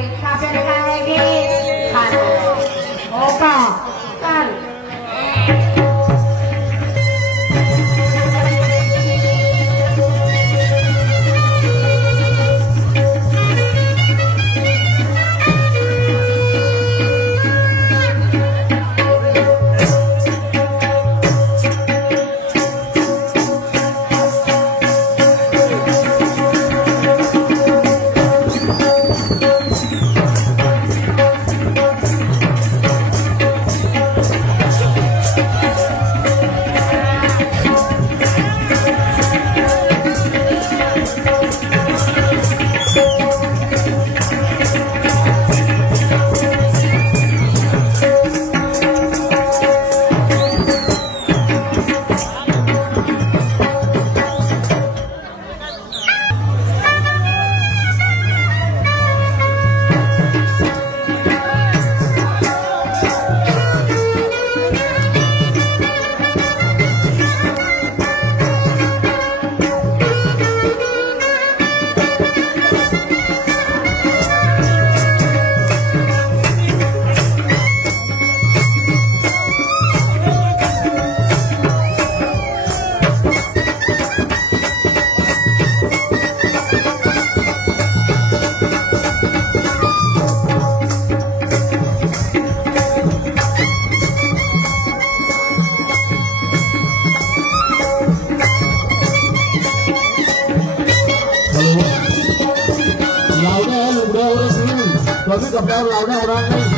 आपल्याला काय घे हो का चाल कभी कपड्यावर लावण्या होणार नाही।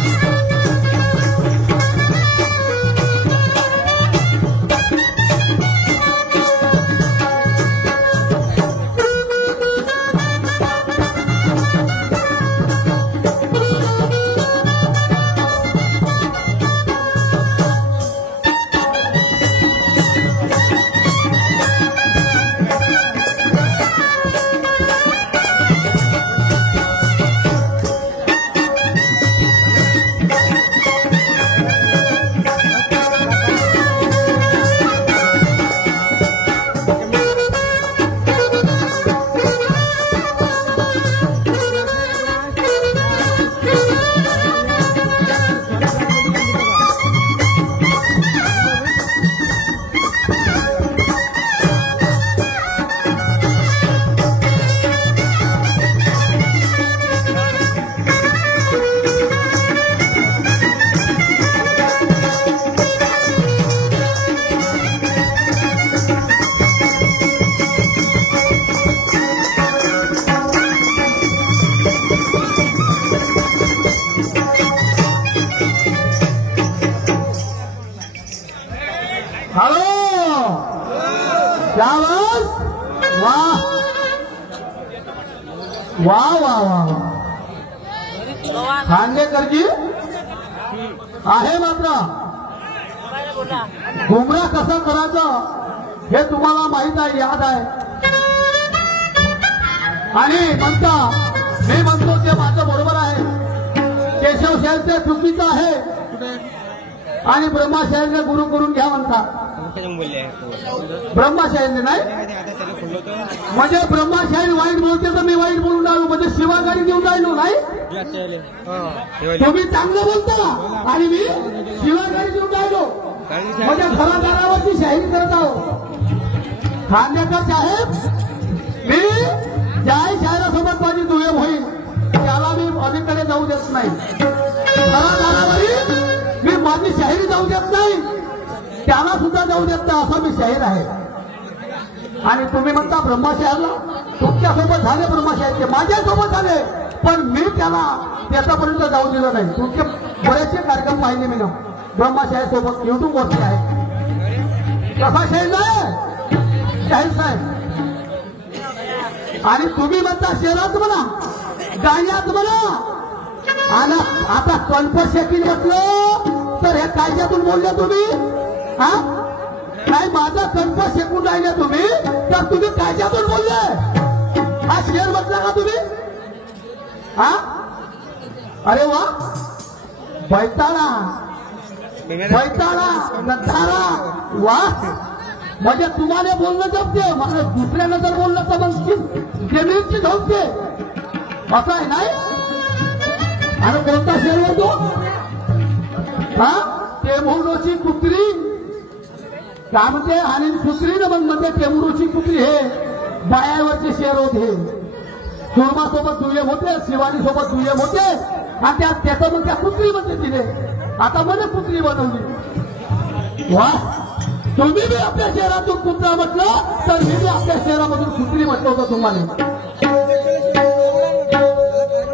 वाह वाह वाह खांडेकरजी आहे मात्र गुमराह कसं करायचं हे तुम्हाला माहित आहे, याद आहे। आणि म्हणता मी म्हणतो ते माझं बरोबर आहे, केशव शहरचे चुकीचं आहे आणि ब्रह्माशाहीने गुरु करून घ्या म्हणतात। ब्रह्माशाहीने नाही म्हणजे ब्रह्माशाही वाईट बोलते तर मी वाईट बोलून राहिलो म्हणजे शिवागाडी देऊन राहिलो नाही। तुम्ही चांगलं बोलता आणि मी शिवागाडी देऊन राहिलो म्हणजे घरादारावरची शाहीर करत आहोत। खांडेकर साहेब मी ज्याही शाहिरासोबत माझी दुय्यम होईल त्याला मी अलीकडे जाऊ देत नाही, घरादारावरील मी माझी शाहिरी जाऊ देत नाही, त्याला सुद्धा जाऊ देत नाही, असा मी शाहीर आहे। आणि तुम्ही म्हणता ब्रह्माशाहीला तुमच्यासोबत झाले, ब्रह्माशाहीचे माझ्यासोबत झाले पण मी त्याला त्याच्यापर्यंत जाऊ दिलं नाही। तुमचे बरेचसे कार्यक्रम पाहिले मी ना ब्रह्माशाही सोबत युट्यूब वरती आहे, कसा शाहीर नाही शाहीर साहेब। आणि तुम्ही म्हणता शहरात म्हणा गायात म्हणा आणि आता कल्प शेकील म्हटलं तर हे कायद्यातून बोलले तुम्ही हा नाही, माझा कंप शेकून राहिले तुम्ही तर तुम्ही कायद्यातून बोलले, हा शेर म्हटला का तुम्ही हा? अरे वा बैताळा बैताळा नंतारा वा म्हणजे तुम्हाला बोलणं जमते, मला दुसऱ्याला जर बोललं तर मग जमिनीची झोपते असं आहे नाही। आणि कोणता शेर होतो हा टेमुरोची कुत्री काय म्हणते आणि सुत्री न मग म्हणते टेमुरोची कुत्री हे बायावरचे शेर होते सुरमा सोबत दुय्यम होते शिवानी सोबत दुय्यम होते आणि त्याचं मग त्या कुत्री म्हणते तिने आता मला कुत्री बनवली वा तुम्ही बी आपल्या शहरातून कुत्रा म्हटलं तर मी बी आपल्या शहरामधून कुत्री म्हटलं होतं तुम्हाला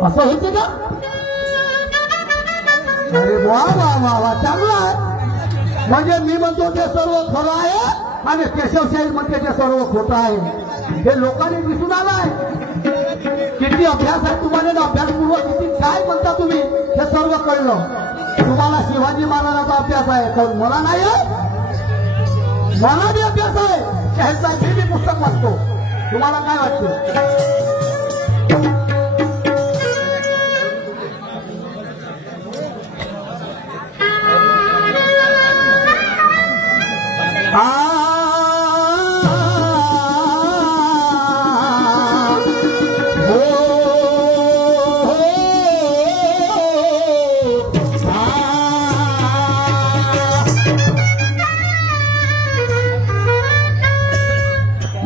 असं होते का अरे वा वा वा वा चांगलं आहे म्हणजे मी म्हणतो ते सर्व खरं आहे आणि केशवशाही म्हणते ते सर्व खोटं आहे हे लोकांनी दिसून आलाय किती अभ्यास आहे तुम्हाला ना अभ्यासपूर्वक किती काय म्हणता तुम्ही हे सर्व कळलं तुम्हाला शिवाजी महाराजांचा अभ्यास आहे तर मला नाही आहे मला बी अभ्यास आहे त्याचा मी पुस्तक वाचतो तुम्हाला काय वाटतं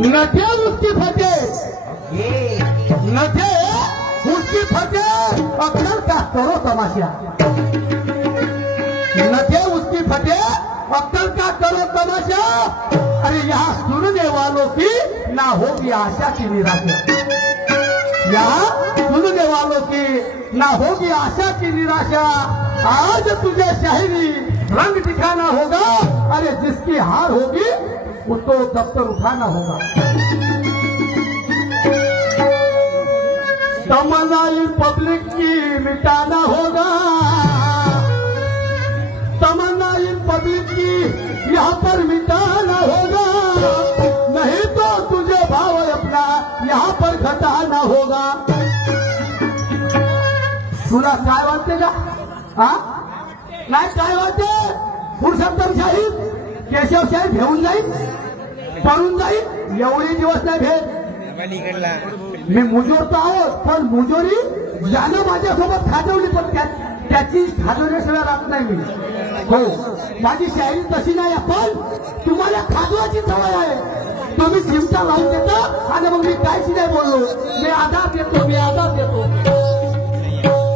नथे उसकी फटे नथे उसकी फटे अक्सर का करो तमाशा नथे उसकी फटे अक्सर का करो तमाशा अरे यहाँ सुनने वालों की ना होगी आशा की निराशा यहाँ सुनने वालों की ना होगी आशा की निराशा आज तुझे शायरी रंग दिखाना होगा अरे जिसकी हार होगी उसको दफ्तर उठाना होगा तमन्नाएं पब्लिक की मिटाना होगा तमन्नाएं पब्लिक की यहाँ पर मिटाना होगा नहीं तो तुझे भाव अपना यहाँ पर घटाना होगा तुला काय वाटते का हा नाही काय वाटते पुरुषोत्तम शाहीर केशवशाही घेऊन जाईल पळून जाईल एवढे दिवस नाही भेट मी मुजोरतो आहोत पण मुजोरी ज्यानं माझ्यासोबत खाजवली पण त्याची खाजवण्याशिवाय राहत नाही मी हो माझी शायरी तशी नाही पण तुम्हाला खाजवायची सवय आहे तुम्ही चिमटा लावून देता आणि मग मी काहीच नाही बोललो मी आधार देतो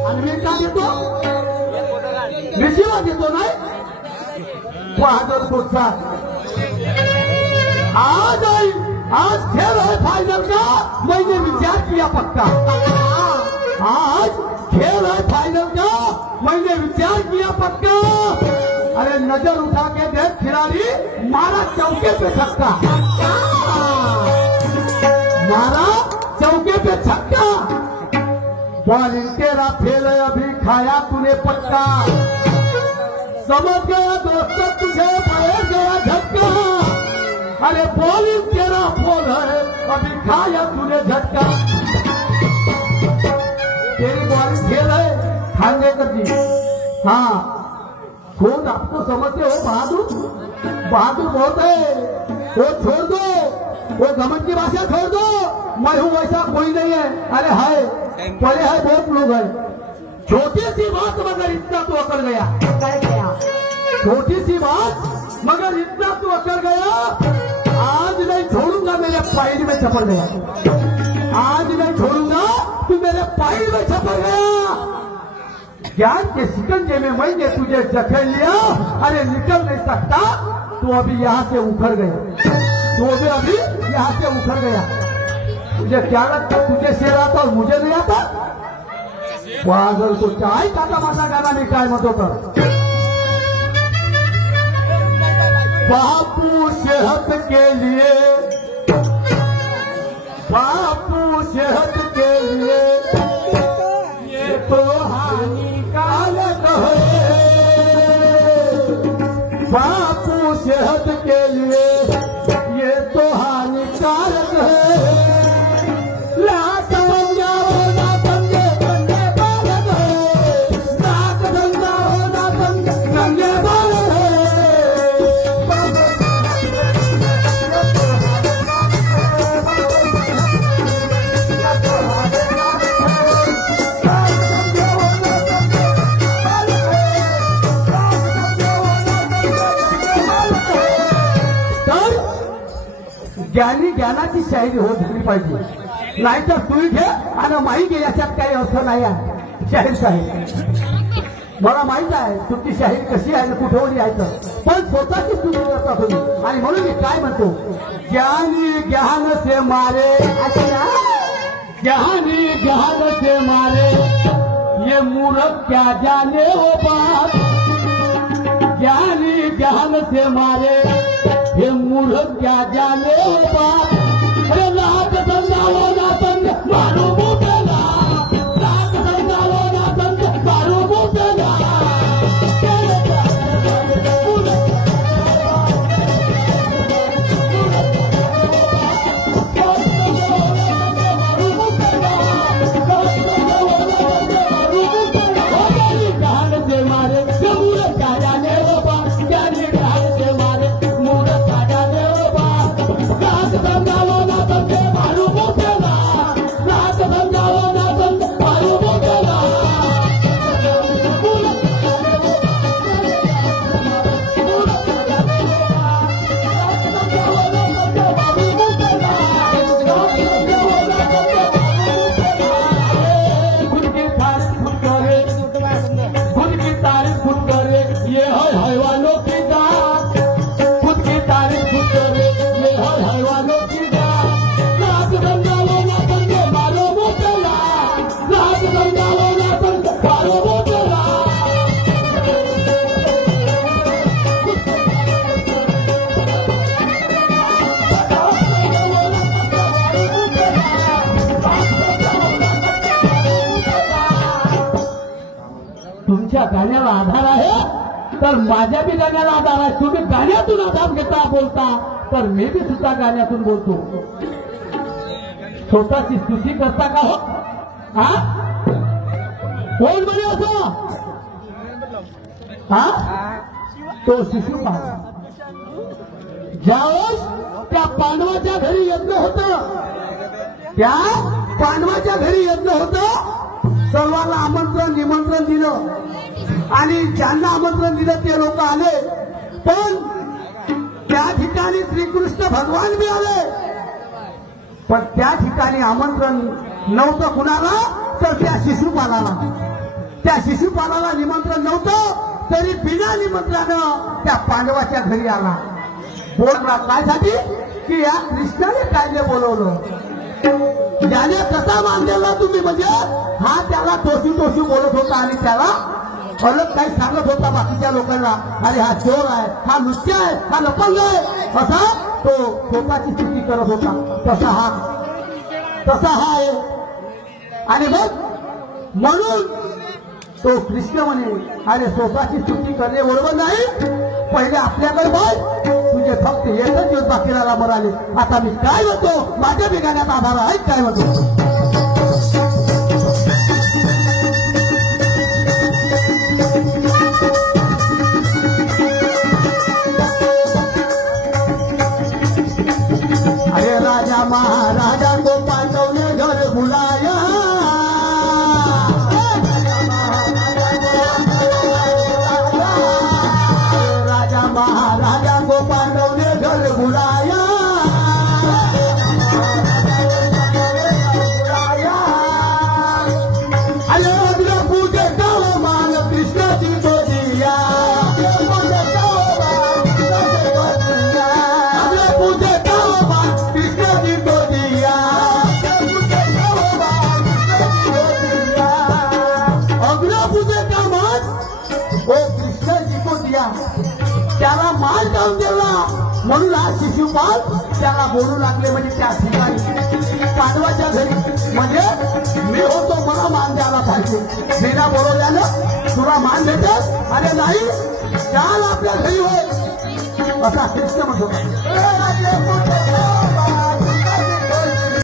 आणि मी का देतो मी शिवा देतो नाही बहादुर पुढचा आज खेल है फाइनल का मैंने विचार किया पक्का आज खेल है फाइनल का मैंने विचार किया पक्का अरे नजर उठा के देख खिलाड़ी मारा चौके पे छक्का मारा चौके पे छक्का बॉलिंग तेरा फेल है अभी खाया तूने पक्का समझ गया दोस्तों तुझे पड़ गया झटका अरे बॉलिंग तेरा फोल है अभी खाया तूने झटका तेरी बॉलिंग खेल है खानदेकर जी हाँ खुद आपको समझते हो बहादुर बहुत है वो छोड़ दो वो घमंड की भाषा छोड़ दो मैं हूं वैसा कोई नहीं है अरे है बड़े है बहुत लोग हैं छोटी सी बात मगर इतना तो अकड़ गया छोटी सी बात मगर इतना तो अकड़ गया आज नहीं छोड़ूंगा मेरे पाइल में छपड़ गया आज नहीं छोड़ूंगा तू मेरे पाइल में छपड़ गया ज्ञान के शिकंजे में मैंने तुझे जकड़ लिया अरे निकल नहीं सकता तू अभी यहाँ से उखड़ गया तू अभी यहाँ से उखड़ गया तुझे क्या लगता तुझे शेर आता और मुझे नहीं आता पागल तो चाय काटा माता गाना नहीं काय मत होता बापू सेहत के लिए बापू सेहत के लिए ये तो हानिकारक है बापू सेहत के लिए ये तो हानिकारक है ना समझा हो ना समझे गंगे बालक है ना समझा हो ना समझे गंगे बालक है ज्ञानी ज्ञानाची शाहिरी होत झाली पाहिजे, नाहीतर तू घे आणि माही घे, याच्यात काही असं नाही आहे. शाहीर साहेब मला माहित आहे तुमची शाहीर कशी आहे, कुठेवरी आहे, पण स्वतःची स्तुती करता तुम्ही. आणि म्हणून मी काय म्हणतो, ज्ञानी ज्ञान से मारे, ज्ञानी ज्ञान से मारे, ये मूर्ख क्या जाने हो बात. ज्ञानी ज्ञान से मारे, ये मूर्ख क्या जाने हो बात. अरे लाख समझाओ ना समझ मारो मुझेला, लाख समझाओ ना समझ मारो मुझेला. तुमच्या गाण्याला आधार आहे तर माझ्या बी गाण्याला आधार आहे. तुम्ही गाण्यातून आधार घेता बोलता तर मी बी सुद्धा गाण्यातून बोलतो. स्वतःची स्तुती करता का हो? हा कोण म्हणे असं? हा तो शिशुपाल ज्यावेळेस त्या पांडवाच्या घरी यज्ञ होतं, त्या पांडवाच्या घरी यज्ञ होतं, सर्वांना आमंत्रण निमंत्रण दिलं आणि ज्यांना आमंत्रण दिलं ते लोक आले, पण त्या ठिकाणी श्रीकृष्ण भगवान बी आले, पण त्या ठिकाणी आमंत्रण नव्हतं कुणाला, तर त्या शिशुपालाला. त्या शिशुपालाला निमंत्रण नव्हतं तरी बिना निमंत्रणानं त्या पांडवाच्या घरी आला. बोलला कायसाठी की या कृष्णाने कायले बोलवलं. ज्याने कसा मान दिला तुम्ही, म्हणजे हा त्याला टोशी बोलत होता आणि त्याला अलग काही सांगत होता बाकीच्या लोकांना. अरे हा चोर आहे, हा लुच्चा आहे, हा लपंग आहे, असा तो स्वतःची स्तुती करत होता. तसा हा आहे. आणि मग म्हणून तो कृष्ण म्हणे, अरे स्वतःची स्तुती करणे बरोबर नाही, पहिले आपल्याकडे बघ, तुझे फक्त एकच दिवस बाकी राहिला मराले. आता मी काय म्हणतो, माझ्या बी गाण्यात आधार आहे. काय म्हणतो, अरे राजा महाराजा को पाठवले घर बुलाया, राजा महाराजा को पाठवले घर बुलाया. अरे अग्र पूजे का मान कृष्ण जी को दिया, अग्र पूजे का मान कृष्ण जी को दिया, अग्र पूजे का मान वो कृष्ण जी को दिया. त्याला मान जाऊन दिला म्हणून हा शिशुपाल त्याला बोलू लागले. म्हणजे त्या ठिकाणी पांडवाच्या घरी, म्हणजे मी होतो, मला मान द्यायला पाहिजे. बिना बोलवल्यानं तुला मान देतात, अरे नाही चाल आपल्या घरी होय, असा कृष्ण म्हणतो.